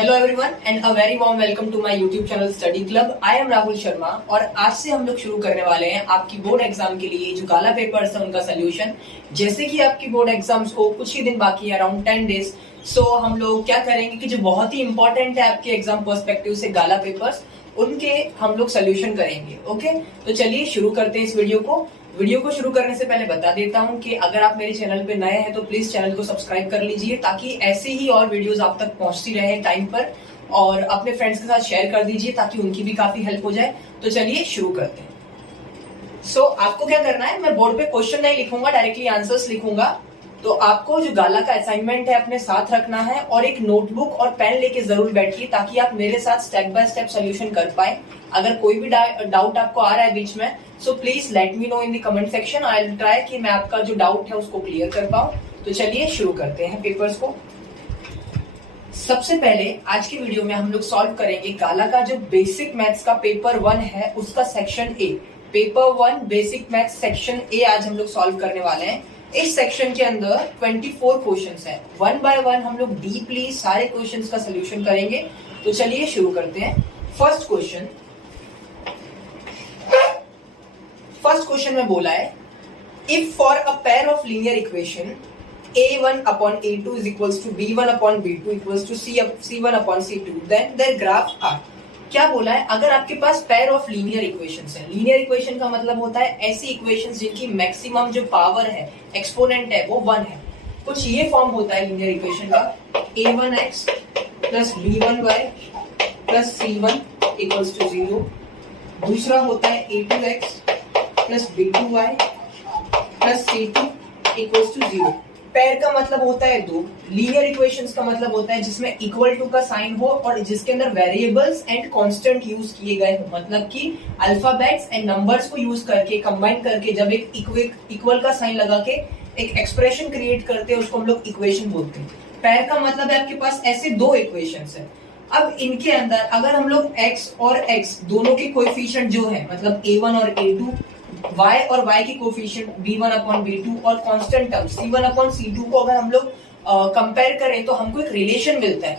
Hello everyone and a very warm welcome to my YouTube channel study club. I am Rahul Sharma और आज से हम लोग शुरू करने वाले हैं आपकी बोर्ड एग्जाम के लिए जो गाला पेपर्स है उनका सोल्यूशन। जैसे कि आपकी बोर्ड एग्जाम्स को कुछ ही दिन बाकी है, अराउंड 10 डेज। सो हम लोग क्या करेंगे कि जो बहुत ही इंपॉर्टेंट है आपके एग्जाम पर्सपेक्टिव से गाला पेपर्स, उनके हम लोग सोल्यूशन करेंगे। ओके, तो चलिए शुरू करते हैं इस वीडियो को शुरू करने से पहले बता देता हूं कि अगर आप मेरे चैनल पे नए हैं तो प्लीज चैनल को सब्सक्राइब कर लीजिए ताकि ऐसे ही और वीडियोस आप तक पहुंचती रहे टाइम पर, और अपने फ्रेंड्स के साथ शेयर कर दीजिए ताकि उनकी भी काफी हेल्प हो जाए। तो चलिए शुरू करते हैं। सो आपको क्या करना है, मैं बोर्ड पे क्वेश्चन नहीं लिखूंगा, डायरेक्टली आंसर्स लिखूंगा। तो आपको जो गाला का असाइनमेंट है अपने साथ रखना है और एक नोटबुक और पेन लेके जरूर बैठिए ताकि आप मेरे साथ स्टेप बाय स्टेप सोल्यूशन कर पाए। अगर कोई भी डाउट आपको आ रहा है बीच में, so please let me know in the comment section. I will try कि मैं आपका जो डाउट है उसको क्लियर कर पाऊं। तो चलिए शुरू करते हैं पेपर्स को। सबसे पहले आज के वीडियो में हम लोग सॉल्व करेंगे गाला का जो बेसिक मैथ्स का पेपर 1 है उसका section A. Paper 1 basic maths section A आज हम लोग सॉल्व करने वाले हैं। इस सेक्शन के अंदर 24 क्वेश्चंस हैं। 1 बाय 1 हम लोग डीपली सारे क्वेश्चंस का सोल्यूशन करेंगे। तो चलिए शुरू करते हैं। फर्स्ट क्वेश्चन में बोला है, if for a pair of linear equation a1 upon a2 is equals to b1 upon b2 equals to c1 upon c2 then their graph are। क्या बोला है, अगर आपके पास पेयर ऑफ लीनियर इक्वेशंस है। Linear equation का मतलब होता है ऐसी इक्वेशंस जिनकी मैक्सिमम जो पावर है, एक्सपोनेंट है, वो 1 है। कुछ ये फॉर्म होता है लीनियर इक्वेशन का, a1x plus b1y plus c1 equals to 0। दूसरा होता है a2x plus b2y plus c2 equals to 0। Pair का मतलब होता है 2। लीनियर इक्वेशंस का मतलब होता है जिसमें इक्वल टू का साइन हो और जिसके अंदर वेरिएबल्स एंड कांस्टेंट यूज किए गए हो, मतलब कि अल्फाबेट्स एंड नंबर्स को यूज करके कंबाइन करके जब एक इक्वल का साइन लगा के एक एक्सप्रेशन क्रिएट करते हैं उसको हम लोग इक्वेशन बोलते हैं। पेयर का मतलब है आपके पास ऐसे 2 इक्वेशंस है। अब इनके अंदर अगर हम लोग x और x दोनों के कोएफिशिएंट जो है, मतलब a1 और a2, y और y के कोएफिशिएंट b1 अपॉन b2 और constant term c1 upon c2 को अगर हम लोग कंपेयर करें तो हमको एक रिलेशन मिलता है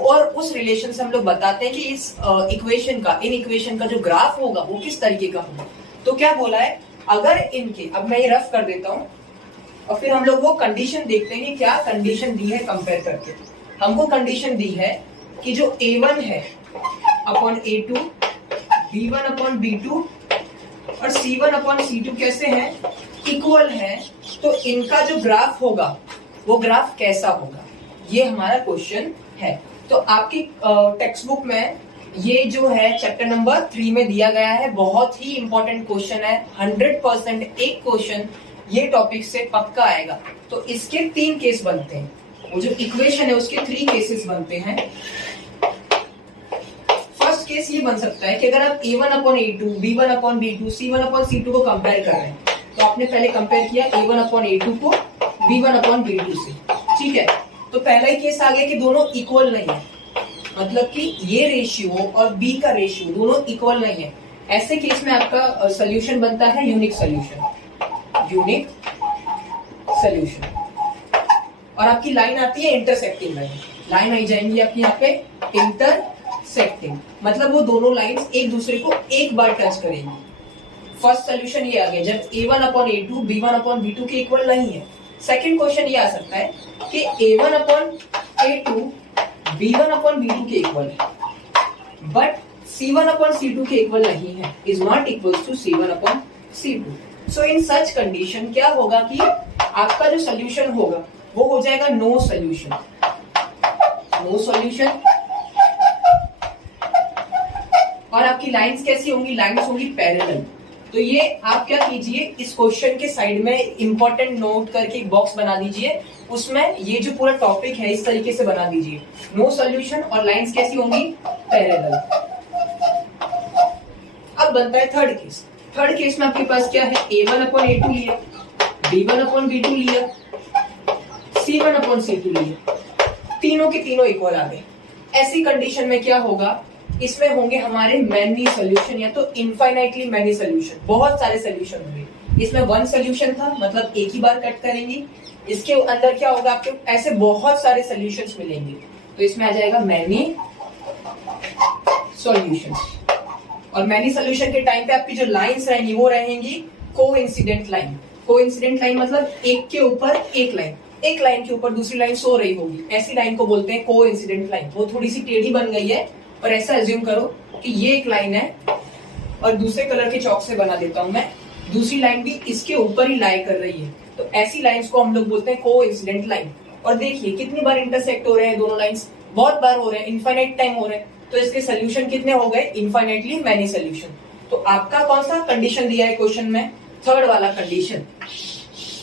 और उस रिलेशन से हम लोग बताते हैं कि इस इन इक्वेशन का जो ग्राफ होगा वो किस तरीके का होगा। तो क्या बोला है, अगर इनके, अब मैं ये रफ कर देता हूं और फिर हम लोग वो कंडीशन देखते हैं कि क्या कंडीशन दी है कंपेयर करके। हमको कंडीशन दी है कि जो a1 है upon a2, b1 upon b2 और c1 अपॉन c2 कैसे हैं, इक्वल है। तो इनका जो ग्राफ होगा वो ग्राफ कैसा होगा, ये हमारा क्वेश्चन है। तो आपकी टेक्स्ट बुक में ये जो है चैप्टर नंबर 3 में दिया गया है। बहुत ही इंपॉर्टेंट क्वेश्चन है, 100% एक क्वेश्चन ये टॉपिक से पक्का आएगा। तो इसके 3 केस बनते हैं, वो जो इक्वेशन है उसके 3 केसेस बनते हैं। केस ये बन सकता है कि अगर आप a1 upon a2, b1 upon b2, c1 upon c2 को कंपेयर कर रहे हैं तो आपने पहले कंपेयर किया a1 अपॉन a2 को b1 अपॉन b2 से, ठीक है। तो पहला ही केस आ गया कि दोनों इक्वल नहीं है, मतलब कि ये रेशियो और b का रेशियो दोनों इक्वल नहीं है। ऐसे केस में आपका सोल्यूशन बनता है यूनिक सोल्यूशन। और आपकी लाइन आती है इंटरसेक्टिंग लाइन आई जाएंगी आपकी यहाँ पे इंटरसेक्टिंग, मतलब वो दोनों लाइंस एक दूसरे को एक बार टच करेंगी। फर्स्ट सोल्यूशन ये आ गया जब a1 upon a2 b1 upon b2 के इक्वल नहीं है। सेकंड क्वेश्चन ये आ सकता है कि a1 upon a2 b1 upon b2 के इक्वल है बट c1 अपॉन c2 के इक्वल नहीं है, is not equals to c1 upon c2। So in such condition क्या होगा कि आपका जो सोल्यूशन होगा वो हो जाएगा नो सोल्यूशन। और आपकी लाइंस कैसी होंगी, लाइंस होंगी पैरेलल। तो ये आप क्या कीजिए, इस क्वेश्चन के साइड में इंपॉर्टेंट नोट करके एक बॉक्स बना दीजिए, उसमें ये जो पूरा टॉपिक है इस तरीके से बना दीजिए, नो सॉल्यूशन और लाइंस कैसी होंगी, पैरेलल। अब बनता है थर्ड केस में आपके पास क्या है, a1 अपॉन a2 लिया, b1 अपॉन b2 लिया, c1 अपॉन c2 लिया, तीनों के तीनों इक्वल आ गए। ऐसी कंडीशन में क्या होगा, इसमें होंगे हमारे मैनी सोल्यूशन या तो इनफाइनाइटली मैनी सोल्यूशन, बहुत सारे सोल्यूशन होंगे। इसमें 1 सोल्यूशन था, मतलब एक ही बार कट करेंगे। इसके अंदर क्या होगा, आपके ऐसे बहुत सारे सोल्यूशंस मिलेंगे। तो इसमें आ जाएगा मैनी सॉल्यूशन। और मैनी सॉल्यूशन के टाइम पे आपकी जो लाइंस रहेंगी वो रहेंगी कोइंसिडेंट लाइन। कोइंसिडेंट लाइन मतलब एक के ऊपर एक लाइन, एक लाइन के ऊपर दूसरी लाइन सो रही होगी, ऐसी लाइन को बोलते हैं कोइंसिडेंट लाइन। वो थोड़ी सी टेढ़ी बन गई है, और ऐसा एज्यूम करो कि ये एक लाइन है और दूसरे कलर के चौक से बना देता हूं मैं, दूसरी लाइन भी इसके ऊपर ही लाई कर रही है, तो ऐसी लाइंस को हम लोग बोलते हैं कोइंसिडेंट लाइन। और देखिए कितनी बार इंटरसेक्ट हो रहे हैं दोनों लाइंस, बहुत बार हो रहे हैं, इनफाइनाइट टाइम हो रहे हैं, तो इसके सोल्यूशन कितने हो गए, इनफाइनाइटली मैनी सोल्यूशन। तो आपका कौन सा कंडीशन दिया है क्वेश्चन में, थर्ड वाला कंडीशन,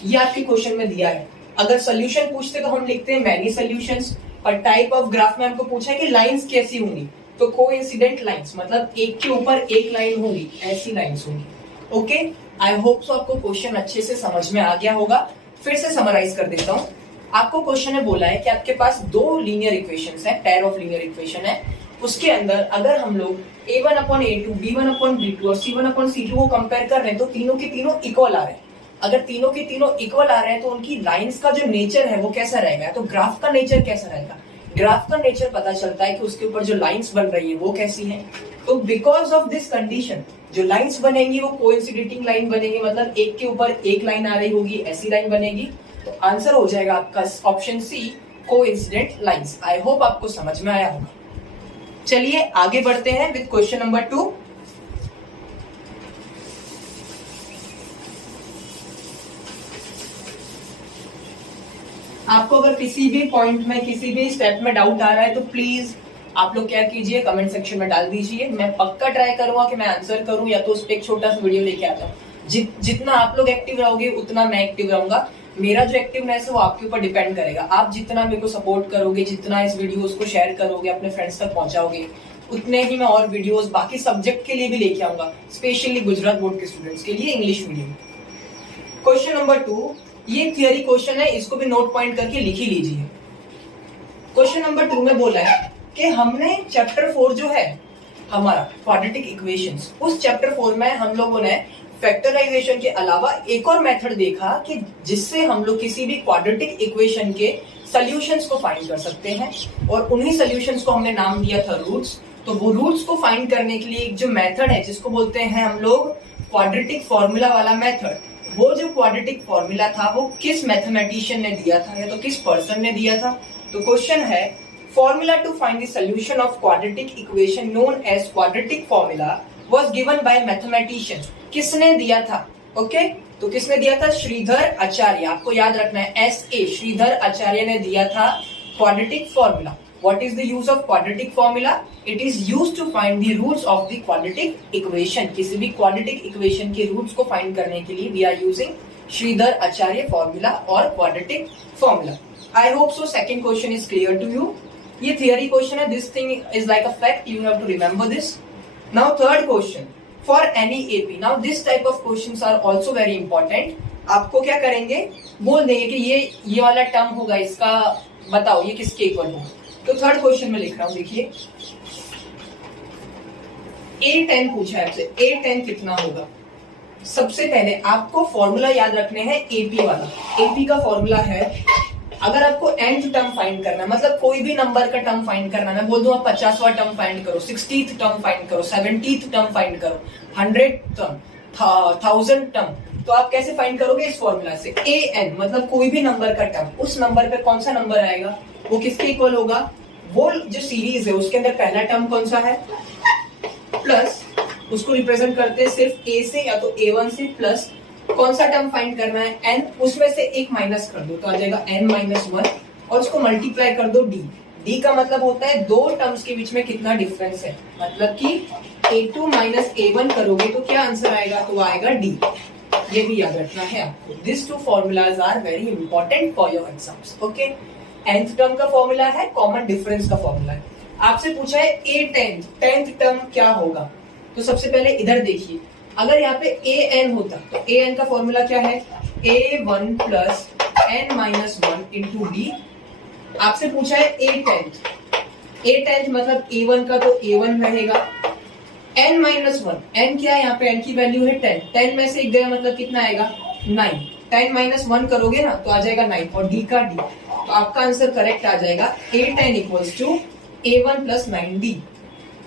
ये आपके क्वेश्चन में दिया है। अगर सोल्यूशन पूछते तो हम लिखते हैं मैनी सोल्यूशंस, पर टाइप ऑफ ग्राफ में हमको पूछा है कि लाइंस कैसी होंगी, तो कोइंसिडेंट लाइंस मतलब एक के ऊपर एक लाइन होगी, ऐसी लाइंस होंगी। ओके, आई होप सो आपको क्वेश्चन अच्छे से समझ में आ गया होगा। फिर से समराइज कर देता हूँ। आपको क्वेश्चन में बोला है कि आपके पास दो लीनियर इक्वेशंस है, पेयर ऑफ लीनियर इक्वेशन है, उसके अंदर अगर हम लोग a1/a2, b1/b2 और c1/c2 को कंपेयर कर रहे हैं तो तीनों के तीनों इक्वल आ रहे हैं। अगर तीनों के तीनों इक्वल आ रहे हैं तो उनकी लाइंस का जो नेचर है वो कैसा रहेगा, तो ग्राफ का नेचर कैसा रहेगा। ग्राफ का नेचर पता चलता है कि उसके ऊपर जो लाइंस बन रही है वो कैसी हैं। तो बिकॉज ऑफ दिस कंडीशन जो लाइंस बनेंगी वो कोइंसिडेंटिंग लाइन बनेगी, मतलब एक के ऊपर एक लाइन आ रही होगी, ऐसी लाइन बनेगी। तो आंसर हो जाएगा आपका option C, coincident lines. I hope आपको समझ में आया होगा। चलिए आगे बढ़ते हैं विद क्वेश्चन नंबर 2। आपको अगर किसी भी पॉइंट में, किसी भी स्टेप में डाउट आ रहा है तो प्लीज आप लोग क्या कीजिए, कमेंट सेक्शन में डाल दीजिए। मैं पक्का ट्राई करूंगा कि मैं आंसर करूं, या तो उस पर एक छोटा सा वीडियो लेके आता हूँ। जितना आप लोग एक्टिव रहोगे उतना मैं एक्टिव रहूंगा। मेरा जो एक्टिवनेस है वो आपके ऊपर डिपेंड करेगा। आप जितना मेरे को सपोर्ट करोगे, जितना इस वीडियोस को शेयर करोगे, अपने फ्रेंड्स तक पहुंचाओगे, उतने ही मैं और वीडियोस बाकी सब्जेक्ट के लिए भी लेके आऊंगा, स्पेशली गुजरात बोर्ड के स्टूडेंट्स के लिए इंग्लिश मीडियम। क्वेश्चन नंबर 2, ये थियरी क्वेश्चन है, इसको भी नोट पॉइंट करके लिख ही लीजिए। क्वेश्चन नंबर 2 में बोला है कि हमने चैप्टर 4 जो है हमारा क्वाड्रेटिक इक्वेशंस, उस चैप्टर 4 में हम लोगों ने फैक्टराइजेशन के अलावा एक और मेथड देखा कि जिससे हम लोग किसी भी क्वाड्रेटिक इक्वेशन के सॉल्यूशंस को फाइंड कर सकते हैं, और उन्हीं सॉल्यूशंस को हमने नाम दिया था रूट्स। तो वो रूट्स को फाइंड करने के लिए एक जो मेथड है जिसको बोलते हैं हम लोग क्वाड्रेटिक फॉर्मूला वाला मेथड, वो जो क्वाड्रेटिक फॉर्मूला था वो किस मैथमेटिशियन ने दिया था या तो किस पर्सन ने दिया था। तो क्वेश्चन है, formula to find the solution of quadratic equation known as quadratic formula was given by mathematician. किसने दिया था, ओके तो किसने दिया था, श्रीधर आचार्य। आपको याद रखना है SA, श्रीधर आचार्य ने दिया था quadratic formula. What is the use of quadratic formula? It is used to find the roots of the quadratic equation. किसी भी quadratic equation के roots को find करने के लिए we are using Shridhar Acharya formula और quadratic formula. I hope so second question is clear to you. ये theory question है, this thing is like a fact, you have to remember this. Now third question for any AP. Now this type of questions are also very important. आपको क्या करेंगे, बोल देंगे कि ये वाला टर्म होगा, इसका बताओ ये किसके इक्वल होगा। तो थर्ड क्वेश्चन में लिख रहा हूं, देखिए A10 पूछा है आपसे, A10 कितना होगा। सबसे पहले आपको फॉर्मूला याद रखने हैं AP वाला। AP का फॉर्मूला है, अगर आपको nth टर्म फाइंड करना है, मतलब कोई भी नंबर का टर्म फाइंड करना है, मैं बोल दूं आप 50वां टर्म फाइंड करो, 60th टर्म फाइंड करो, 70th टर्म फाइंड करो, 100 टर्म, 1000 टर्म, तो आप कैसे फाइंड करोगे, इस फॉर्मूला से। an मतलब कोई भी नंबर का टर्म, उस नंबर पे कौन सा नंबर आएगा वो किसके इक्वल होगा, वो जो सीरीज है उसके अंदर पहला टर्म कौन सा है, प्लस उसको रिप्रेजेंट करते हैं सिर्फ A से या तो A1 से, प्लस कौन सा टर्म फाइंड करना है n, उसमें से एक माइनस कर दो तो आ जाएगा n-1 और उसको मल्टीप्लाई कर दो d। d का मतलब होता है दो टर्म्स के बीच में कितना डिफरेंस है, मतलब कि A2 माइनस A1 करोगे तो क्या आंसर आएगा, तो आएगा d। ये भी याद रखना है आपको। This two formulas are very important for your exams. Okay, nth term का फॉर्मूला है, कॉमन डिफरेंस का फॉर्मूला है। आपसे पूछा है टेंथ टर्म क्या होगा, तो सबसे पहले इधर देखिए, अगर यहाँ पे an होता तो an का फॉर्मूला क्या है, A1 plus n-1 into D. आपसे पूछा है A10 मतलब A1 का तो A1 रहेगा, n-1, n क्या है यहाँ पे, n की वैल्यू है 10 में से एक गया मतलब कितना आएगा 9, 10 माइनस 1 करोगे ना तो आ जाएगा 9 और डी का डी, तो आपका आंसर करेक्ट आ जाएगा A10 equals to A1 plus 9D।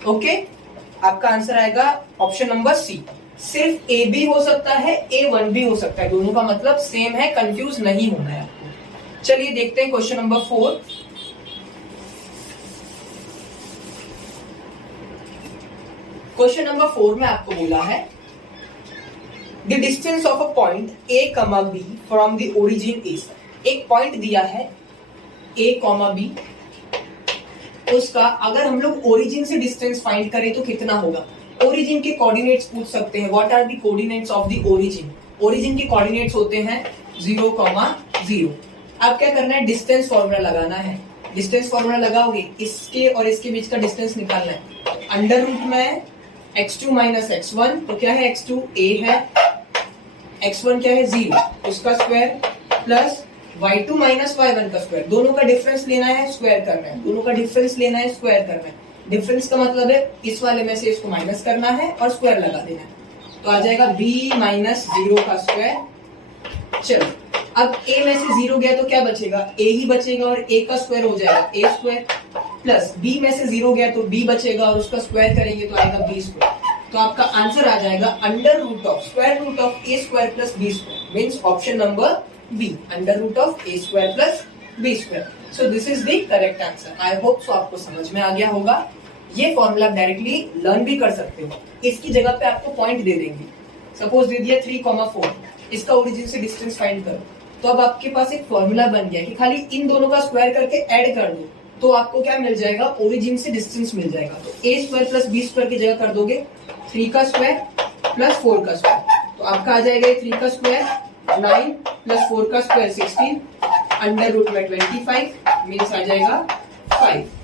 Okay, आपका आंसर आएगा ऑप्शन नंबर सी। सिर्फ ए भी हो सकता है, A1 भी हो सकता है, दोनों का मतलब सेम है, कंफ्यूज नहीं होना है आपको। चलिए देखते हैं क्वेश्चन नंबर 4। क्वेश्चन नंबर 4 में आपको बोला है the distance of a point A comma B from the origin is. एक पॉइंट दिया है ए कॉमा बी, उसका अगर हम लोग ओरिजिन से डिस्टेंस फाइंड करें तो कितना होगा। ओरिजिन के कोऑर्डिनेट्स पूछ सकते हैं, what are the coordinates of the origin. Origin के कोऑर्डिनेट्स होते हैं 0,0। अब क्या करना है, डिस्टेंस फॉर्मूला लगाना है। डिस्टेंस फॉर्मूला लगाओगे, इसके और इसके बीच का डिस्टेंस निकालना है। अंडर रूट में x2 माइनस x1, तो क्या है x2 a है, x1 क्या है 0, उसका square plus y2 minus y1 का स्क्वायर, दोनों का डिफरेंस लेना है, स्क्वायर करना है, दोनों का डिफरेंस लेना है, स्क्वायर करना है। डिफरेंस का मतलब है इस वाले में से इसको माइनस करना है और स्क्वायर लगा देना है, तो आ जाएगा b माइनस 0 का स्क्वायर। चलो अब a में से 0 गया तो क्या बचेगा, a ही बचेगा और a का स्क्वायर हो जाएगा a स्क्वायर, प्लस b में से 0 गया तो b बचेगा और उसका स्क्वायर करेंगे तो आएगा b स्क्वायर। तो आपका आंसर आ जाएगा under root of square root of a square plus b square, means option number b, under root of a square plus b square. So this is the correct answer. I hope so आपको समझ में आ गया होगा। ये formula directly learn भी कर सकते हो, इसकी जगह पे आपको पॉइंट दे देंगे। सपोज दे दिया 3,4, इसका ओरिजिन से डिस्टेंस फाइंड करो, तो अब आपके पास एक फॉर्मूला बन गया कि खाली इन दोनों का स्क्वायर करके ऐड कर दो, तो आपको क्या मिल जाएगा, ओरिजिन से डिस्टेंस मिल जाएगा। तो a square plus b square की जगह कर दोगे 3 का स्क्वायर प्लस 4 का स्क्वायर, तो आपका आ जाएगा 3 का स्क्वायर 9 प्लस 4 का स्क्वायर 16, अंडर रूट में 25 मीन्स आ जाएगा 5।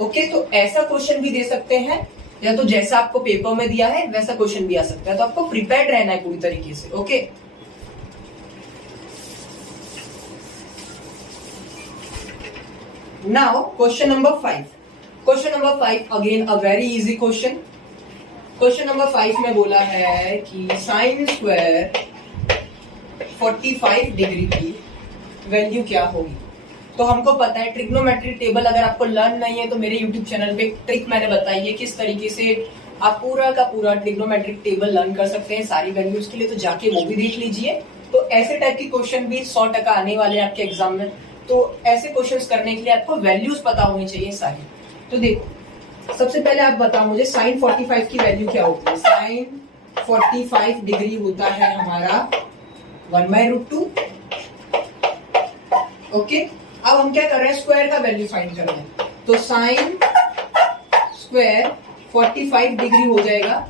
ओके, तो ऐसा क्वेश्चन भी दे सकते हैं, या तो जैसा आपको पेपर में दिया है वैसा क्वेश्चन भी आ सकता है, तो आपको प्रिपेयर्ड रहना है पूरी तरीके से। Okay, now question number 5। Question number 5 again a very easy question. Question number 5 में बोला है कि साइन स्क्वायर 45 डिग्री की वैल्यू क्या होगी। तो हमको पता है ट्रिग्नोमेट्रिक टेबल, अगर आपको लर्न नहीं है तो मेरे यूट्यूब चैनल पे ट्रिक मैंने बताई है किस तरीके से आप पूरा का पूरा ट्रिग्नोमेट्रिक टेबल लर्न कर सकते हैं सारी वैल्यूज के लिए, तो जाके वो भी देख लीजिए। तो ऐसे टाइप की क्वेश्चन भी 100% आने वाले हैं आपके एग्जाम में, तो ऐसे क्वेश्चंस करने के लिए आपको वैल्यूज पता होनी चाहिए सारी। तो देखो, सबसे पहले आप बताओ मुझे साइन 45 की वैल्यू क्या होती है। साइन 45 डिग्री होता है हमारा 1/√2। ओके, अब हम क्या कर रहे हैं, स्क्वायर का वैल्यू फाइंड कर रहे हैं, तो साइन स्क्वायर 45 डिग्री हो जाएगा,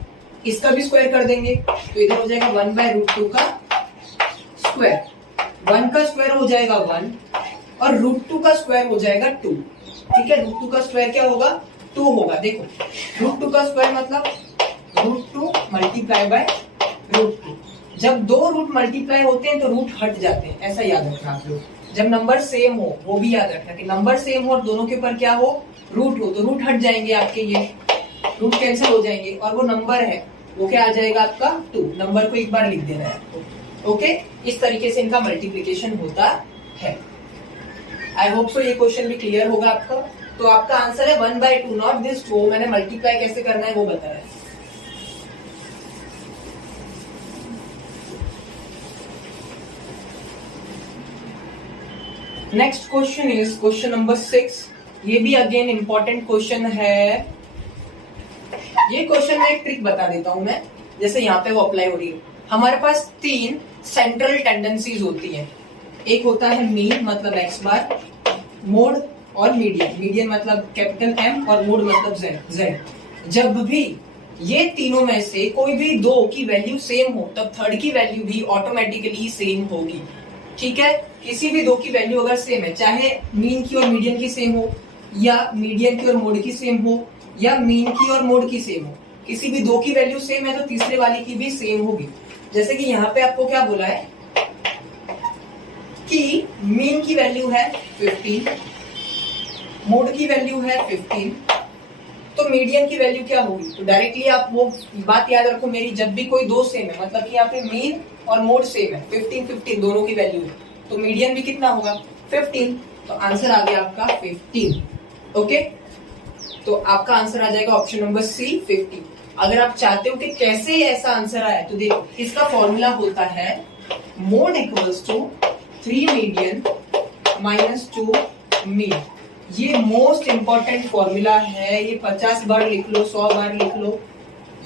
इसका भी स्क्वायर कर देंगे, तो इधर हो जाएगा 1/√2 का स्क्वायर, 1 का स्क्वायर हो जाएगा 1 और √2 का स्क्वायर हो जाएगा 2। ठीक है, √2 का स्क्वायर क्या होगा, 2 होगा। देखो √2 का स्क्वायर मतलब √2 मल्टीप्लाई बाय √2। जब दो रूट मल्टीप्लाई होते हैं तो रूट हट जाते हैं, ऐसा याद रखना आप लोग। जब नंबर सेम हो वो भी याद रखना कि नंबर सेम हो और दोनों के ऊपर क्या हो, रूट हो, तो रूट हट जाएंगे आपके, ये रूट कैंसिल हो जाएंगे और वो नंबर है वो क्या आ जाएगा आपका 2। नंबर को एक बार लिख देना है आपको। ओके, इस तरीके से इनका मल्टीप्लिकेशन होता है। आई होप सो ये क्वेश्चन भी क्लियर होगा आपका। तो आपका आंसर है 1/2, नॉट दिस 2। मैंने मल्टीप्लाई कैसे करना है वो बताया है। Next question is question number 6। ये भी अगेन इंपॉर्टेंट क्वेश्चन है। ये क्वेश्चन में एक ट्रिक बता देता हूं मैं, जैसे यहाँ पे वो अप्लाई हो रही है। हमारे पास 3 सेंट्रल टेंडेंसीज होती हैं। एक होता है मीन मतलब x बार, मोड और मीडियन। मीडियन मतलब कैपिटल M और मोड मतलब Z। जब भी ये तीनों में से कोई भी दो की वैल्यू सेम हो तब थर्ड की वैल्यू भी ऑटोमेटिकली सेम होगी। ठीक है, किसी भी दो की वैल्यू अगर सेम है, चाहे मीन की और मीडियन की सेम हो, या मीडियन की और मोड की सेम हो, या मीन की और मोड की सेम हो, किसी भी दो की वैल्यू सेम है तो तीसरे वाली की भी सेम होगी। जैसे कि यहाँ पे आपको क्या बोला है कि मीन की वैल्यू है 15, मोड की वैल्यू है 15, तो मीडियन की वैल्यू क्या होगी? तो डायरेक्टली आप वो बात याद रखो मेरी, जब भी कोई दो सेम है मतलब कि यहाँ पे मीन और मोड सेम है, 15 दोनों की वैल्यू है, तो मीडियन भी कितना होगा? 15। तो आंसर आ गया आपका 15। ओके, तो आपका आंसर आ जाएगा ऑप्शन नंबर सी 15। अगर आप चाहते हो कि कैसे ऐसा आंसर आया तो देखो, इसका फॉर्मूला होता है mode equals to 3 median minus 2 mean. ये मोस्ट इंपॉर्टेंट फॉर्मूला है, ये 50 बार लिख लो, 100 बार लिख लो,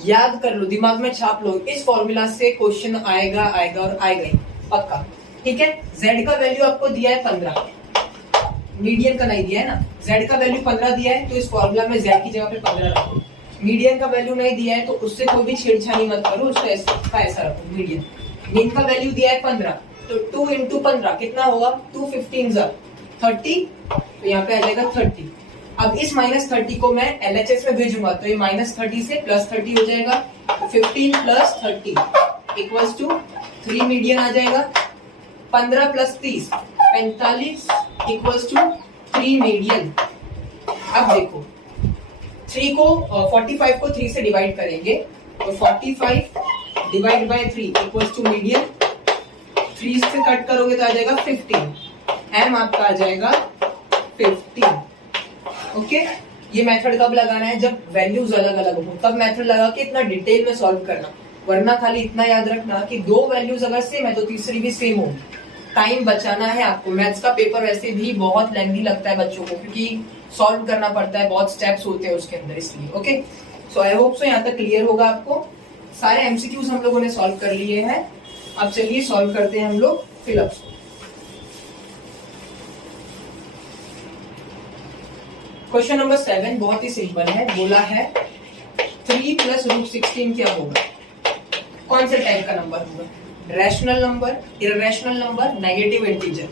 याद कर लो, दिमाग में छाप लो। इस फॉर्मूला से क्वेश्चन आएगा आएगा और आएगा ही पक्का। ठीक है, z का वैल्यू आपको दिया है 15, मीडियन का नहीं दिया है ना, z का वैल्यू 15 दिया है, तो इस फॉर्मूला में z की जगह पे 15 रखो। मीडियन का वैल्यू नहीं दिया है तो उससे कोई भी छेड़छाड़ी मत करो, उसको ऐसा रखो मीडियन। मीन का वैल्यू दिया है 15, तो 2 इंटू 15 कितना होगा? 2 15 30, तो यहाँ पे आ जाएगा 30। अब इस -30 को मैं LHS में भेजूंगा तो ये -30 से +30 हो जाएगा, 15 + 30 इक्वल्स टू 3 मीडियन आ जाएगा। 15 + 30 45 इक्वल्स टू 3 मीडियन। अब देखो 45 को 3 से डिवाइड करेंगे तो 45 divide by 3 equals to median. 3 से कट करोगे तो आ जाएगा 15, m आपका आ जाएगा 15। ओके, ये मेथड कब लगाना है? जब वैल्यूज अलग अलग हो तब मेथड लगा के इतना डिटेल में सॉल्व करना, वरना खाली इतना याद रखना कि दो वैल्यूज अगर सेम है तो तीसरी भी सेम होगी। टाइम बचाना है आपको। मैथ्स का पेपर वैसे भी बहुत लेंथी लगता है बच्चों को, क्योंकि सॉल्व करना पड़ता है, बहुत स्टेप्स होते हैं उसके अंदर, इसलिए। ओके, सो आई होप सो यहाँ तक क्लियर होगा आपको। सारे एमसीक्यूज हम लोगों ने सॉल्व कर लिए हैं। अब चलिए सॉल्व करते हैं हम लोग फिलअप्स। क्वेश्चन नंबर 7 बहुत ही सिंपल है। बोला है 3 + √16 क्या होगा? कौन से टाइप का नंबर होगा? Rational number, irrational number, negative integer.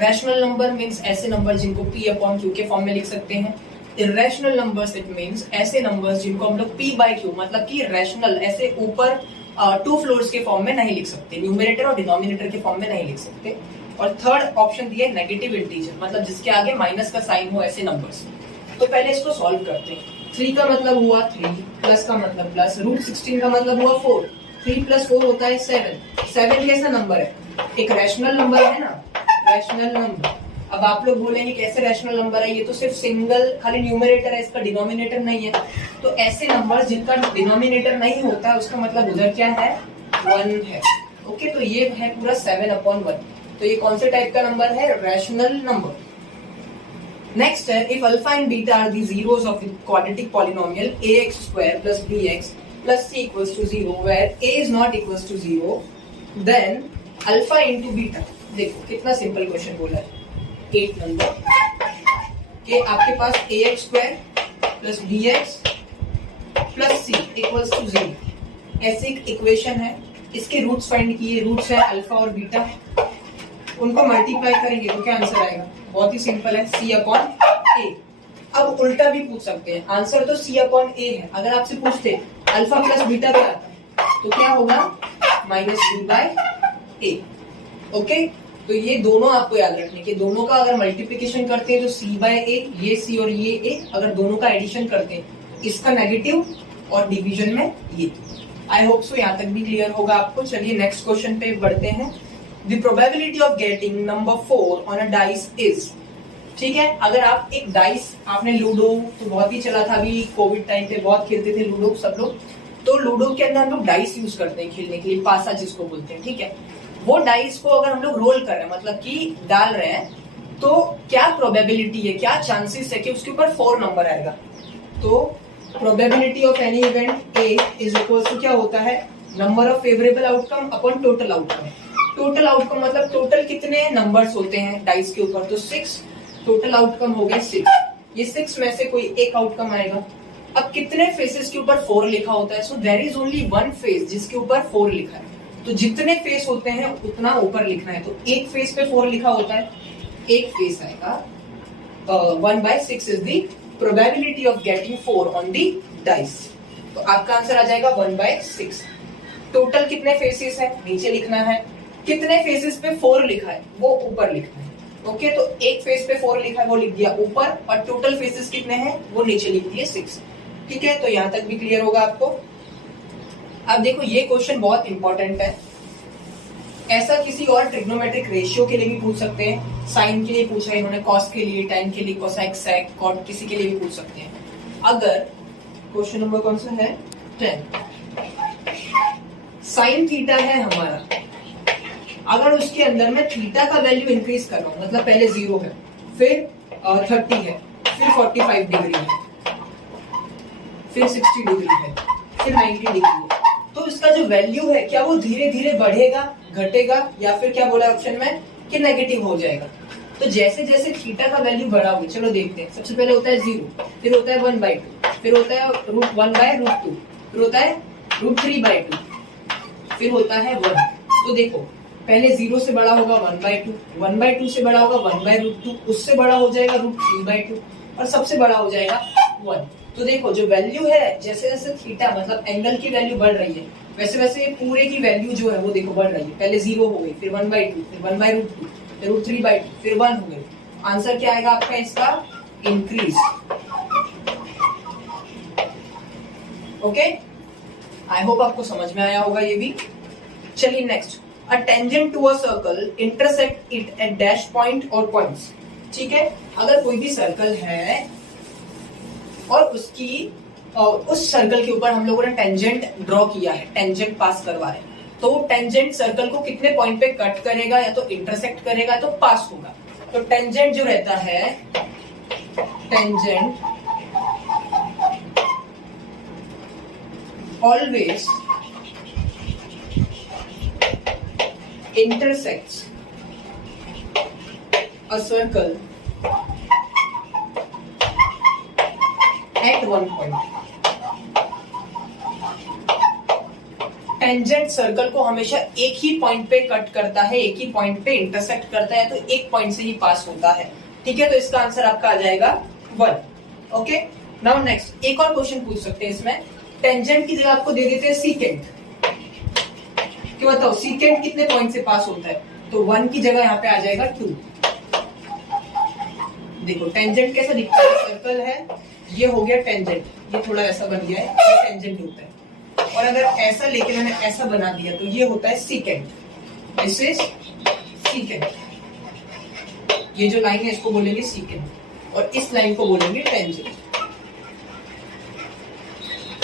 Rational number means ऐसे नंबर जिनको P/Q के फॉर्म में लिख सकते हैं। इररेशनल नंबर्स इट मींस ऐसे नंबर्स जिनको हम लोग P/Q मतलब कि रैशनल ऐसे ऊपर 2 फ्लोर्स के फॉर्म में नहीं लिख सकते, न्यूमरेटर और डिनोमिनेटर के फॉर्म में नहीं लिख सकते। और थर्ड ऑप्शन दिया है नेगेटिव इंटीजर, मतलब जिसके आगे माइनस का साइन हो, ऐसे नंबर्स। तो पहले इसको सॉल्व करते हैं। 3 का मतलब हुआ 3, प्लस का मतलब प्लस, √16 का मतलब हुआ 4, 3 + 4 होता है 7। 7 कैसा नंबर है? एक रैशनल नंबर है ना, रैशनल नंबर। अब आप लोग बोलेंगे कैसे रैशनल नंबर है? ये तो सिर्फ सिंगल खाली न्यूमरेटर है, इसका डिनोमिनेटर नहीं है। तो ऐसे नंबर जिनका डिनोमिनेटर नहीं होता है उसका मतलब उधर क्या है? 1 है। ओके, तो ये है पूरा 7/1। तो ये कौन से टाइप का नंबर है? Rational number. नेक्स्ट है, if alpha and beta are the zeros of the quadratic polynomial ax² + bx + c = 0 where a is not equals to 0 then alpha into beta. देखो कितना सिंपल क्वेश्चन बोला है। 8 number के आपके पास ax² + bx + c = 0 ऐसी एक equation है। इसके रूट्स फाइंड किए, रूट्स है अल्फा और बीटा, उनको मल्टीप्लाई करेंगे तो क्या आंसर आएगा? बहुत ही सिंपल है, c/a। अब उल्टा भी पूछ सकते हैं, आंसर तो c/a है। अगर आपसे पूछते अल्फा + बीटा क्या आता है तो क्या होगा? -b/a। ओके, तो ये दोनों आपको याद रखने के, दोनों का अगर मल्टीप्लिकेशन करते हैं तो c/a, ये c और ये a, अगर दोनों का एडिशन करते हैं इसका नेगेटिव और डिवीजन में ये। आई होप सो यहाँ तक भी क्लियर होगा आपको। चलिए नेक्स्ट क्वेश्चन पे बढ़ते हैं। The probability of getting number 4 on a dice is, ठीक है, अगर आप एक डाइस, आपने लूडो तो बहुत ही चला था अभी कोविड टाइम पे, बहुत खेलते थे लूडो सब लोग। तो लूडो के अंदर हम लोग डाइस यूज करते हैं खेलने के लिए, पासा जिसको बोलते हैं। ठीक है, वो डाइस को अगर हम लोग रोल कर रहे हैं मतलब कि डाल रहे हैं, तो क्या प्रोबेबिलिटी है, क्या चांसेस है कि उसके ऊपर 4 नंबर आएगा? तो probability of any event A is equal to क्या होता है? Number of favourable outcome upon total outcome. Total outcome मतलब टोटल कितने नंबर्स होते हैं डाइस के ऊपर, तो 6। टोटल आउटकम हो गया 6। ये 6 में से कोई एक आउटकम आएगा। अब कितने फेसेस के ऊपर 4 लिखा होता है? So there is only 1 face जिसके ऊपर 4 लिखा है। तो जितने फेस होते हैं उतना ऊपर लिखना है। तो एक फेस पे 4 लिखा होता है, एक फेस आएगा। 1/6 is the probability of getting 4 on the dice. तो आपका आंसर आ जाएगा 1/6। टोटल कितने फेसेस है नीचे लिखना है, कितने फेसेस पे 4 लिखा है वो ऊपर लिखना है। ओके, तो एक फेस पे 4 लिखा है वो लिख दिया ऊपर, और टोटल फेसेस कितने हैं वो नीचे लिख दिए 6। ठीक है, तो यहां तक भी क्लियर होगा आपको। अब देखो ये क्वेश्चन बहुत इंपॉर्टेंट है, ऐसा किसी और ट्रिग्नोमेट्रिक रेशियो के लिए भी पूछ सकते हैं, साइन के लिए पूछा है इन्होंने, कॉस के लिए, tan के लिए, कोसेक, सेक, कॉट, किसी के लिए भी पूछ सकते हैं। अगर क्वेश्चन नंबर कौन सा है 10, साइन थीटा है हमारा, अगर उसके अंदर मैं थीटा का वैल्यू इंक्रीज कर रहा हूं, मतलब पहले 0 है, फिर 30 है, फिर 45 डिग्री है, फिर 60 डिग्री है, फिर 90 डिग्री है, तो इसका जो वैल्यू है क्या वो धीरे धीरे बढ़ेगा, घटेगा, या फिर क्या बोला ऑप्शन में कि नेगेटिव हो जाएगा। तो जैसे जैसे थीटा का वैल्यू बढ़ाओगे, चलो देखते हैं। सबसे पहले होता है 0, फिर होता है 1/2, फिर होता है √1/√2, फिर होता है √3/2, फिर होता है 1। तो देखो पहले 0 से बड़ा होगा 1/2, 1/2 से बड़ा होगा 1/√2, उससे बड़ा हो जाएगा √3/2, और सबसे बड़ा हो जाएगा 1। तो देखो जो वैल्यू है, जैसे जैसे थीटा मतलब एंगल की वैल्यू बढ़ रही है, वैसे वैसे पूरे की वैल्यू जो है वो देखो बढ़ रही है। पहले 0 हो गई, फिर 1/2, फिर 1/√2, फिर √3/2, फिर 1 हो गई। आंसर क्या आएगा आपका इसका? इंक्रीज। ओके, आई होप आपको समझ में आया होगा ये भी। चलिए next, a tangent to a circle intersect it at dash point और पॉइंट्स। ठीक है, अगर कोई भी सर्कल है और उसकी उस सर्कल के ऊपर हम लोगों ने टेंजेंट ड्रॉ किया है, टेंजेंट पास करवा है, तो टेंजेंट सर्कल को कितने पॉइंट पे कट करेगा, या तो इंटरसेक्ट करेगा या तो पास होगा। तो टेंजेंट जो रहता है, tangent always intersects a circle at one point। Tangent circle को हमेशा एक ही पॉइंट पे कट करता है, एक ही पॉइंट पे इंटरसेक्ट करता है, तो एक पॉइंट से ही पास होता है। ठीक है, तो इसका आंसर आपका आ जाएगा 1। ओके, नाउ नेक्स्ट एक और क्वेश्चन पूछ सकते हैं इसमें। टेंजेंट की जगह आपको दे देते हैं सीकेंट, कि बताओ सीकेंट कितने पॉइंट से पास होता है, तो 1 की जगह यहाँ पे आ जाएगा 2। देखो टेंजेंट कैसा दिखता है, सर्कल है, ये हो गया टेंजेंट, ये थोड़ा ऐसा बन गया है, ये टेंजेंट होता है। और अगर ऐसा लेके मैंने ऐसा बना दिया तो ये होता है सीकेंट, दिस इज सीकेंट। ये जो लाइन है इसको बोलेंगे सीकेंट, और इस लाइन को बोलेंगे टेंजेंट।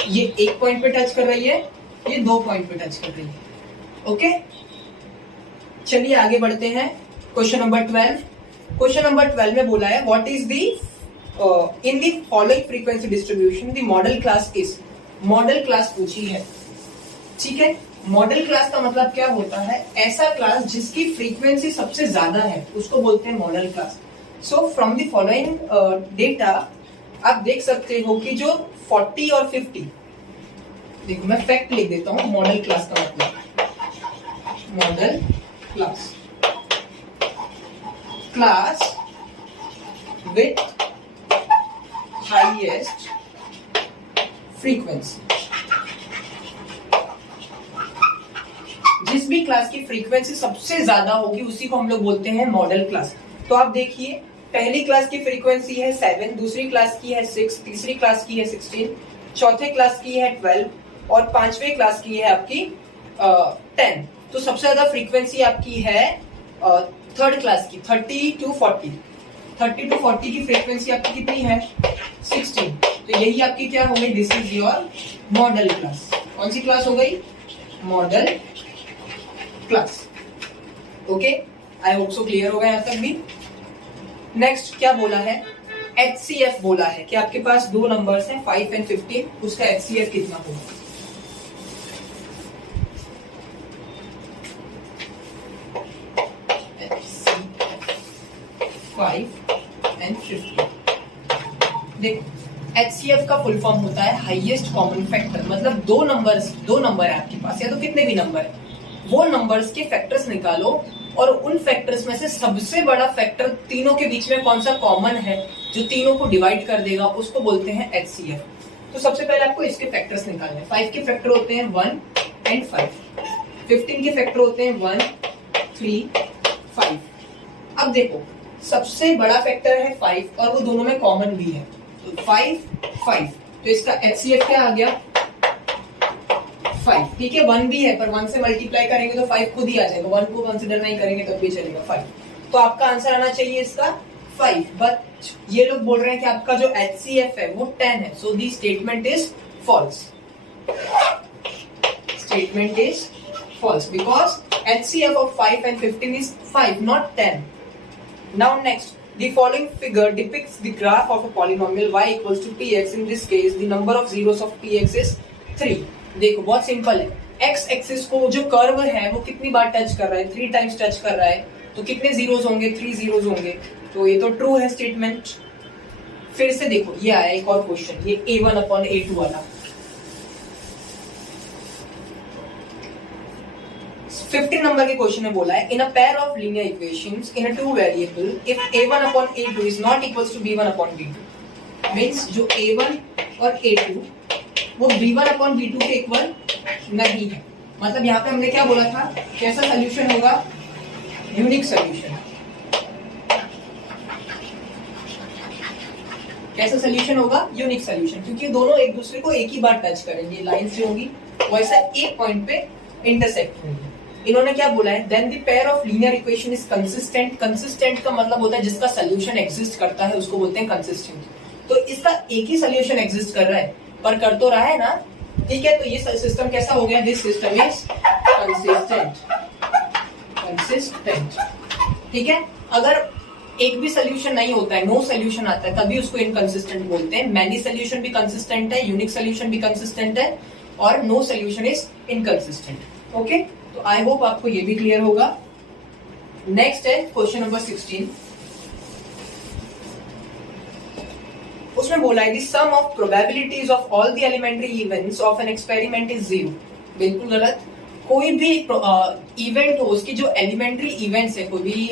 ये एक पॉइंट पे टच कर रही है, ये 2 पॉइंट पे टच कर रही है। ओके, चलिए आगे बढ़ते हैं। Question number 12। क्वेश्चन नंबर 12 में बोला है what is the in the following frequency distribution the model class is. Model class पूछी है। ठीक है, मॉडल क्लास का मतलब क्या होता है, ऐसा क्लास जिसकी फ्रीक्वेंसी सबसे ज्यादा है उसको बोलते हैं model class. So from the following data आप देख सकते हो कि जो 40 और 50, देखो मैं फैक्ट लिख देता हूं मॉडल क्लास का मतलब। Model class, class with highest frequency. जिस भी क्लास की फ्रीक्वेंसी सबसे ज्यादा होगी उसी को हम लोग बोलते हैं मॉडल क्लास। तो आप देखिए पहली क्लास की फ्रीक्वेंसी है 7, दूसरी क्लास की है 6, तीसरी क्लास की है 16, चौथे क्लास की है 12 और पांचवें क्लास की है आपकी 10। तो सबसे ज्यादा फ्रीक्वेंसी आपकी है थर्ड क्लास की 30 to 40। 30 to 40 की फ्रीक्वेंसी आपकी कितनी है 16। तो यही आपकी क्या हो गई, this is your model class. कौन सी क्लास हो गई, मॉडल क्लास। ओके, आई होप सो क्लियर होगा यहां तक भी। नेक्स्ट क्या बोला है, HCF बोला है कि आपके पास दो नंबर्स हैं 5 and 15, उसका HCF कितना होगा। देखो HCF का फुल फॉर्म होता है हाईएस्ट कॉमन फैक्टर, मतलब दो नंबर है आपके पास या तो कितने भी नंबर है, वो नंबर्स के फैक्टर्स निकालो और उन फैक्टर्स में से सबसे बड़ा फैक्टर तीनों के बीच में कौन सा कॉमन है जो तीनों को डिवाइड कर देगा, उसको बोलते हैं HCF। तो सबसे पहले आपको इसके फैक्टर्स निकालने हैं। 5 के फैक्टर होते हैं 1 and 5, 15 के फैक्टर होते हैं 1, 3, 5। अब देखो सबसे बड़ा फैक्टर है 5 और वो दोनों में कॉमन भी है, तो 5, 5 तो इसका HCF क्या आ गया 5, ठीक है 1 भी है पर 1 से मल्टीप्लाई करेंगे तो 5 खुद ही आ जाएगा, 1 को कंसिडर नहीं करेंगे तब भी चलेगा 5, तो आपका आंसर आना चाहिए इसका 5, बट ये लोग बोल रहे हैं कि आपका जो HCF है वो 10 है, so the statement is false, statement is false because HCF of 5 and 15 is 5 not 10. Now next, the following figure depicts the graph of a polynomial y equals to px. In this case the number of zeros of px is 3. देखो बहुत simple है, x axis को जो curve है वो कितनी बार touch कर रहा है 3 टाइम्स टच कर रहा है, तो कितने जीरोस होंगे 3 जीरोस होंगे, तो ये तो ट्रू है स्टेटमेंट। फिर से देखो ये आया एक और क्वेश्चन, ये a1 अपॉन a2 वाला, 15 नंबर के क्वेश्चन में बोला है in a pair of linear equations in a two variable if a1 upon a2 is not equals to b1 upon b2, means जो a1 और a2 वो b1 अपॉन b2 के equal नहीं है, मतलब यहाँ पे हमने क्या बोला था, कैसा सोल्यूशन होगा, यूनिक सोल्यूशन, कैसा सोल्यूशन होगा, यूनिक सोल्यूशन, क्योंकि दोनों एक दूसरे को एक ही बार टच करेंगे, लाइन से होगी वैसा एक पॉइंट पे इंटरसेक्ट होंगे। इन्होंने क्या बोला है, then the pair of linear equation is consistent, consistent का मतलब होता है जिसका सोल्यूशन एग्जिस्ट करता है उसको बोलते हैं कंसिस्टेंट, तो इसका एक ही सोल्यूशन एग्जिस्ट कर रहा है पर कर तो रहा है ना, ठीक है, तो ये सिस्टम कैसा हो गया, this system is consistent, consistent, ठीक है। अगर एक भी सोल्यूशन नहीं होता है, नो सोल्यूशन आता है, तभी उसको इनकंसिस्टेंट बोलते हैं। मैनी सोल्यूशन भी कंसिस्टेंट है, यूनिक सोल्यूशन भी कंसिस्टेंट है, और no solution is inconsistent. Okay, तो आई होप आपको ये भी क्लियर होगा। नेक्स्ट है क्वेश्चन नंबर 16, उसमें बोला है the sum of probabilities of all the elementary events of an experiment is 0। बिल्कुल गलत, कोई भी इवेंट हो उसकी जो एलिमेंट्री इवेंट्स है, कोई भी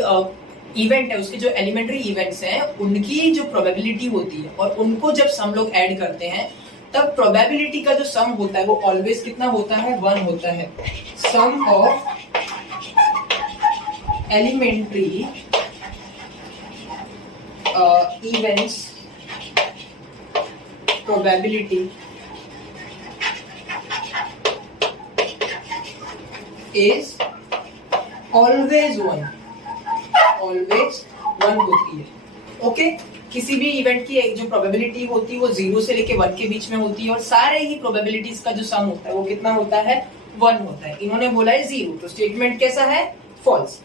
इवेंट है उसके जो एलिमेंट्री इवेंट्स हैं उनकी जो प्रोबेबिलिटी होती है और उनको जब सम लोग ऐड करते हैं तब प्रोबेबिलिटी का जो सम होता है वो ऑलवेज कितना होता है, 1 होता है। Sum of elementary events probability is always 1, always 1 होती है। ओके, किसी भी इवेंट की जो प्रोबेबिलिटी होती है वो 0 से लेके 1 के बीच में होती है और सारे ही प्रोबेबिलिटीज का जो सम होता है वो कितना होता है, 1 होता है। इन्होंने बोला है 0, तो स्टेटमेंट कैसा है, false.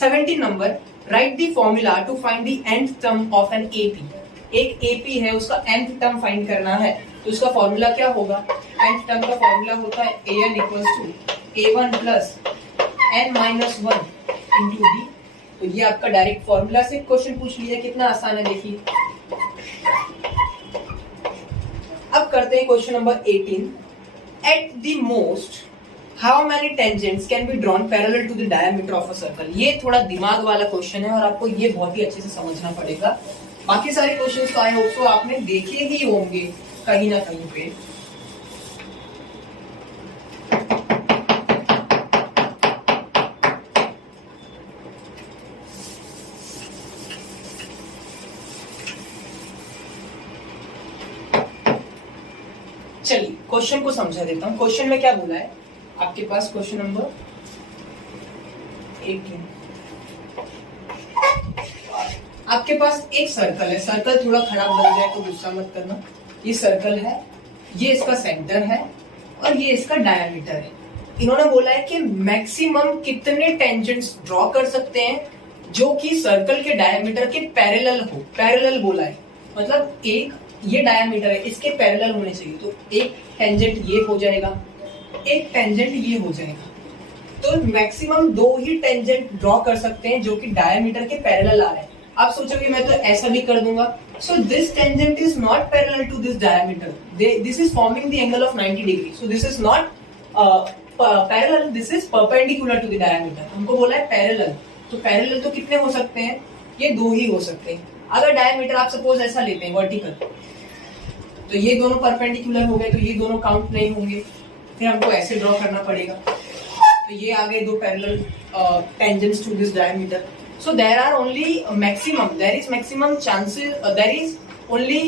17 number, write the formula to find the nth term of an AP. एक एपी है उसका nth टर्म फाइंड करना है, तो उसका फॉर्मूला क्या होगा, nth टर्म का फॉर्मूला होता है an equals to a1 plus n minus 1 into d। तो ये आपका डायरेक्ट फॉर्मूला से क्वेश्चन पूछ लिया, कितना आसान है देखिए। अब करते हैं question number 18, at the most how many tangents can be drawn parallel to the diameter of a circle. ये थोड़ा दिमाग वाला क्वेश्चन है और आपको ये बहुत ही अच्छे से समझना पड़ेगा। बाकी सारे क्वेश्चंस तो आई होप सो आपने देखे ही होंगे कहीं ना कहीं पे। चलिए क्वेश्चन को समझा देता हूँ। क्वेश्चन में क्या बोला है आपके पास, क्वेश्चन नंबर 18, आपके पास एक सर्कल है, सर्कल थोड़ा खराब बन जाए तो गुस्सा मत करना। ये सर्कल है, ये इसका सेंटर है और ये इसका डायमीटर है। इन्होंने बोला है कि मैक्सिमम कितने टेंजेंट्स ड्रॉ कर सकते हैं जो कि सर्कल के डायमीटर के पैरेलल हो। पैरेलल बोला है मतलब एक ये डायमीटर है, इसके पैरेलल होने चाहिए। तो एक टेंजेंट ये हो जाएगा, एक टेंजेंट ये हो जाएगा, तो मैक्सिमम 2 ही टेंजेंट ड्रॉ कर सकते हैं जो कि डायमीटर के पैरेलल आ रहे हैं। आप सोचोगे मैं तो ऐसा भी कर दूंगा, so this tangent is not parallel to this diameter, this is forming the angle of 90 degree, so this is not parallel, this is perpendicular to the diameter. हमको बोला है पैरेलल, तो पैरेलल तो कितने हो सकते हैं, ये 2 ही हो सकते हैं। अगर डायमीटर आप सपोज ऐसा लेते हैं वर्टिकल, तो ये दोनों परपेंडिकुलर हो गए, तो ये दोनों काउंट नहीं होंगे, फिर हमको ऐसे ड्रॉ करना पड़ेगा। तो ये आ गए 2 parallel tangents to this diameter. So there is maximum chances, there is only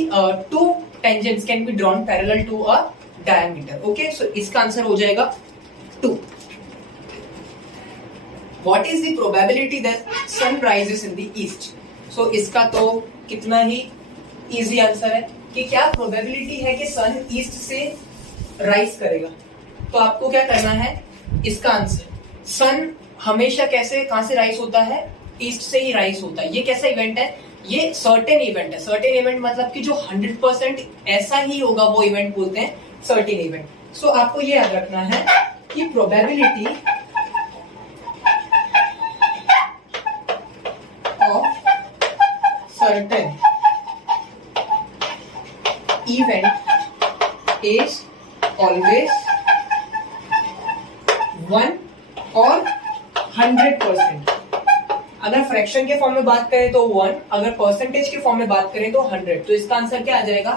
2 tangents can be drawn parallel to a diameter. Okay, so इसका आंसर हो जाएगा 2. What is the probability that sun rises in the east? So इसका तो कितना ही easy answer है कि क्या probability है कि सन ईस्ट से राइज करेगा. तो आपको क्या करना है, इसका आंसर, सन हमेशा कैसे कहां से राइज होता है, ईस्ट से ही राइज होता है. ये कैसा इवेंट है, ये सर्टेन इवेंट है. सर्टेन इवेंट मतलब कि जो 100% ऐसा ही होगा वो इवेंट बोलते हैं सर्टेन इवेंट. सो आपको ये याद रखना है कि probability of certain event is always 1 और 100%. अगर फ्रैक्शन के फॉर्म में बात करें तो 1, अगर परसेंटेज के फॉर्म में बात करें तो 100. तो इसका आंसर क्या आ जाएगा,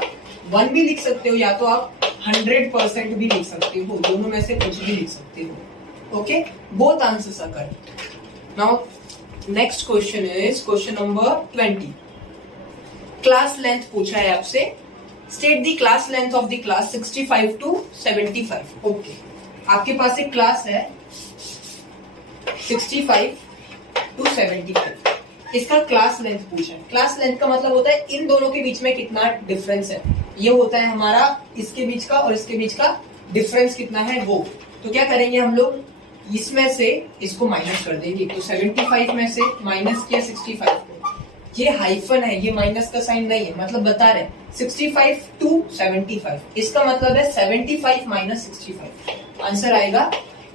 1 भी लिख सकते हो या तो आप 100% भी लिख सकते हो, दोनों में से कुछ भी लिख सकते हो. Okay, both answers are correct. Now next question is question number 20. Class length पूछा है आपसे. State the class length of the class 65 to 75. Okay, आपके पास एक क्लास है 65 to 75. इसका क्लास लेंथ पूछा है. क्लास लेंथ का मतलब होता है इन दोनों के बीच में कितना डिफरेंस है. ये होता है हमारा इसके बीच का और इसके बीच का डिफरेंस कितना है वो. तो क्या करेंगे हम लोग, इसमें से इसको माइनस कर देंगे. तो 75 में से माइनस किया 65 को. ये हाइफन है, ये माइनस का साइन नहीं है, मतलब बता रहे 65 to 75. इसका मतलब है 75 minus 65. आंसर आएगा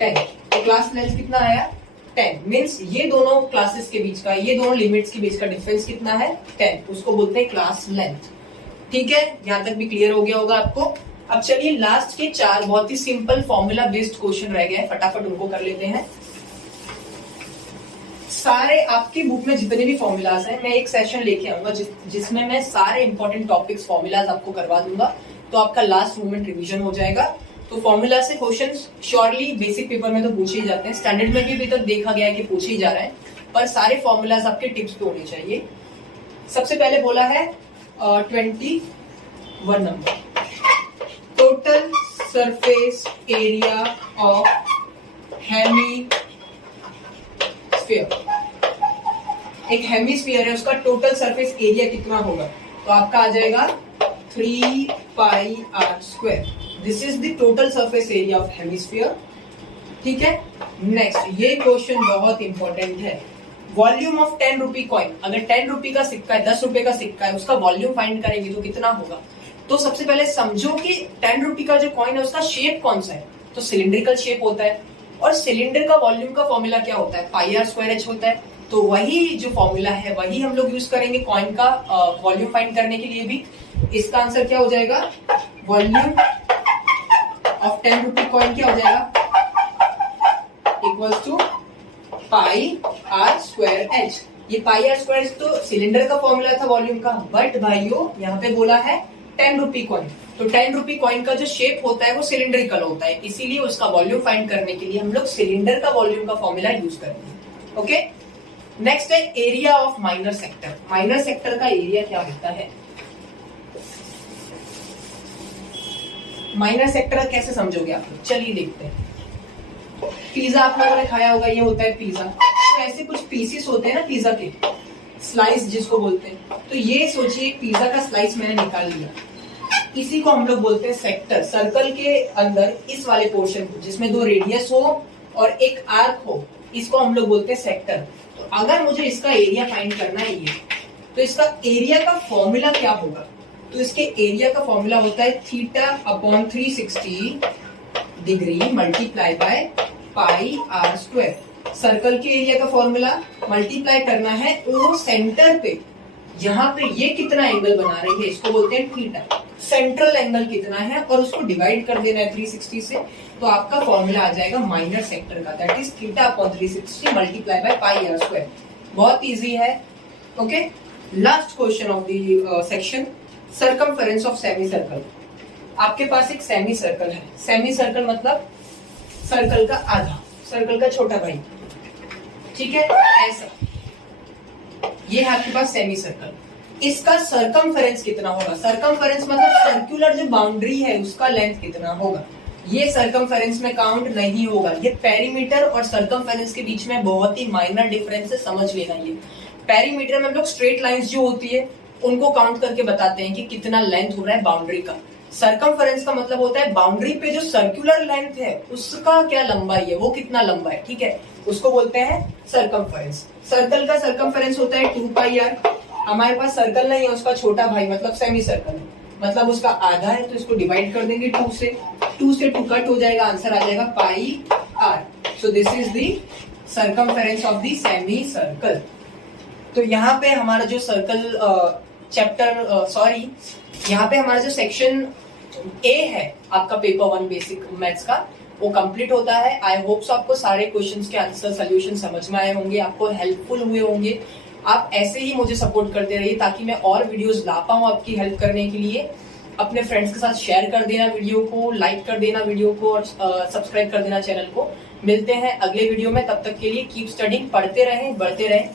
10. तो क्लास लेंथ कितना आया, 10. मीन्स ये दोनों क्लासेस के बीच का, ये दोनों लिमिट्स के बीच का डिफरेंस कितना है, 10. उसको बोलते हैं क्लास लेंथ. ठीक है, यहां तक भी क्लियर हो गया होगा आपको. अब चलिए लास्ट के 4 बहुत ही सिंपल फॉर्मूला बेस्ड क्वेश्चन रह गए, फटाफट उनको कर लेते हैं. सारे आपकी बुक में जितने भी फॉर्मूलाज हैं, मैं एक सेशन लेके आऊंगा जिसमें मैं सारे इंपॉर्टेंट टॉपिक्स फॉर्मूलाज आपको करवा दूंगा. तो आपका लास्ट मोमेंट रिवीजन हो जाएगा. तो फॉर्मूला से क्वेश्चंस श्योरली बेसिक पेपर में तो पूछे ही जाते हैं, स्टैंडर्ड में भी अभी तक देखा गया है कि पूछे ही जा रहे हैं, पर सारे फॉर्मूलाज आपके टिप्स पे होने चाहिए. सबसे पहले बोला है 21 number, total surface area of hemi एक हेमिस्फीयर है, उसका टोटल सरफेस एरिया कितना होगा. तो आपका आ जाएगा 3 pi are square. This is the total surface area of hemisphere. ठीक है, नेक्स्ट ये क्वेश्चन बहुत इंपॉर्टेंट है. Volume of 10 rupee coin. अगर 10 रुपी का सिक्का है, 10 रुपए का सिक्का है, उसका वॉल्यूम फाइंड करेंगे तो कितना होगा. तो सबसे पहले समझो कि 10 रुपी का जो कॉइन है उसका शेप कौन सा है. तो सिलिंड्रिकल शेप होता है, और सिलेंडर का वॉल्यूम का फॉर्मूला क्या होता है, पाई आर स्क्वायर एच होता है. तो वही जो फॉर्मूला है वही हम लोग यूज करेंगे कॉइन का वॉल्यूम फाइंड करने के लिए भी. इसका आंसर क्या हो जाएगा, वॉल्यूम ऑफ 10 रुपी कॉइन क्या हो जाएगा, equals to pi are square h. ये पाई आर स्क्वायर तो सिलेंडर का फॉर्मूला था वॉल्यूम का, बट भाइयों यहाँ पे बोला है 10 रुपी कॉइन. तो 10 रुपी कॉइन का जो शेप होता है वो सिलिंड्रिकल होता है, इसीलिए उसका वॉल्यूम फाइंड करने के लिए हम लोग सिलेंडर का वॉल्यूम का फॉर्मूला यूज करेंगे. ओके, नेक्स्ट है area of minor sector. Minor sector का एरिया क्या होता है. माइनर सेक्टर कैसे समझोगे आप लोग, चलिए देखते हैं. पिज्जा आप लोगों ने खाया होगा, ये होता है पिज्जा. तो ऐसे कुछ पीसेस होते हैं ना पिज्जा के, स्लाइस जिसको बोलते हैं. तो ये सोचिए पिज्जा का स्लाइस मैंने निकाल लिया, इसी को हम लोग बोलते हैं सेक्टर. सर्कल के अंदर इस वाले पोर्शन को जिसमें 2 रेडियस हो और एक आर्क हो, इसको हम लोग बोलते हैं सेक्टर. तो अगर मुझे इसका एरिया फाइंड करना है ये, तो इसका एरिया का फॉर्मूला क्या होगा. तो इसके एरिया का फॉर्मूला होता है theta upon 360 degree multiply by pi are square. Circle के एरिया का फॉर्मूला मल्टीप्लाई करना है वो सेंटर पे, यहाँ पे ये कितना एंगल बना रही है इसको बोलते हैं थीटा. सेंट्रल एंगल कितना है और उसको डिवाइड कर देना है 360 से. तो आपका फॉर्मूला आ जाएगा माइनर सेक्टर का, that is theta upon 360 multiply by pi are square. बहुत इजी है. Okay, last question of the section, circumference of semi circle. आपके पास एक सेमी सर्कल है. सेमी सर्कल मतलब सर्कल का आधा, सर्कल का छोटा भाई. ठीक है, ऐसा ये है आपके पास सेमी सर्कल. इसका सरकमफेरेंस कितना होगा। सरकमफेरेंस मतलब सर्कुलर जो बाउंड्री है उसका लेंथ कितना होगा, ये सरकमफेरेंस में काउंट नहीं होगा। ये पेरीमीटर और सरकमफेरेंस के बीच में बहुत ही माइनर डिफरेंस है, समझ लेना। ये पेरीमीटर में हम लोग स्ट्रेट लाइंस जो होती है उनको काउंट करके बताते हैं कि कितना लेंथ हो रहा है बाउंड्री का। सरकमफेरेंस का मतलब होता है बाउंड्री पे जो सर्कुलर लेंथ है उसका क्या लंबाई है, वो कितना लंबा है, ठीक है, उसको बोलते हैं सरकमफेरेंस। सर्कल का सरकमफेरेंस होता है 2πr। हमारे पास सर्कल नहीं है, उसका छोटा भाई मतलब सेमी सर्कल है, मतलब उसका आधा है, तो इसको डिवाइड कर देंगे 2 से 2 कट हो जाएगा, आंसर आ जाएगा πr। So this is the circumference of the semi circle. तो यहाँ पे हमारा जो सर्कल यहाँ पे हमारा जो सेक्शन ए है आपका पेपर 1 बेसिक मैथ्स का, वो कंप्लीट होता है। आई होप सो आपको सारे क्वेश्चंस के आंसर सोल्यूशन समझ में आए होंगे, आपको हेल्पफुल हुए होंगे। आप ऐसे ही मुझे सपोर्ट करते रहिए ताकि मैं और वीडियोस ला पाऊं आपकी हेल्प करने के लिए। अपने फ्रेंड्स के साथ शेयर कर देना वीडियो को, लाइक कर देना वीडियो को और सब्सक्राइब कर देना चैनल को। मिलते हैं अगले वीडियो में, तब तक के लिए कीप स्टडिंग, पढ़ते रहें, बढ़ते रहें।